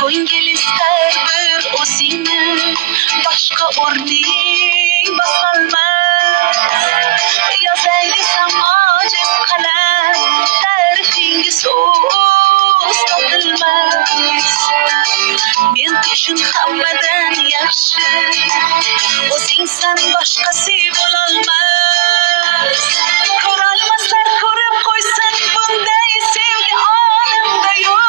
ko'ngil istar bir o'zingni, boshqa o'rning bosolmas. Yozay desam ojiz qalam, ta'rifingga so'z topilmas. Men uchun hammadan yaxshi o'zingsan, boshqasi bo'lolmas. Ko'rolmaslar ko'rib qo'ysin, bunday sevgi olamda yo'q.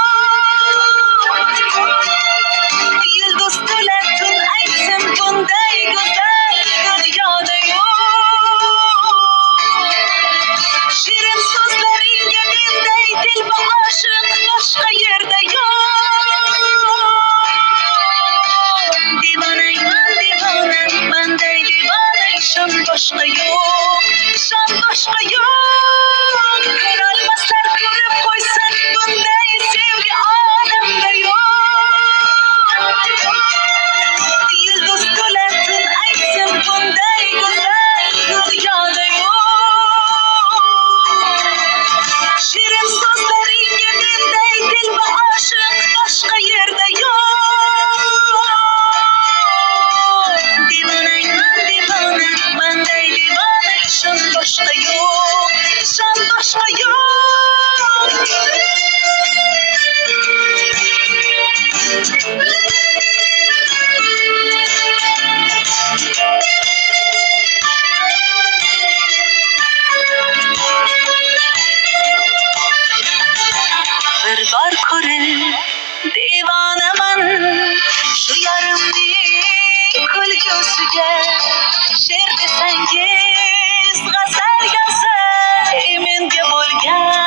Yulduz to'la tun aytsin, bunday go'zal dunyoda yo'q. Shirin so'zlaringga menday dilba oshiq boshqa yerda yo'q. Divanayman divona, manday divona, ishon boshqa yo'q, ishon boshqa yo'q. Ko'rolmaslar ko'rib qo'ysin, bunday sevgi olamda yo'q. Yulduz to'la tun aytsin, bunday go'zal dunyoda yo'q. Shirin so'zlaringga menday dilba oshiq boshqa yerda yo'q. Divanayman divona, manday divona, ishon boshqa yo'q, ishon boshqa yo'q. Bir bor ko'rib devonaman shu yarimning kulgusiga. She'r desangiz g'azal yozay menga bo'lgan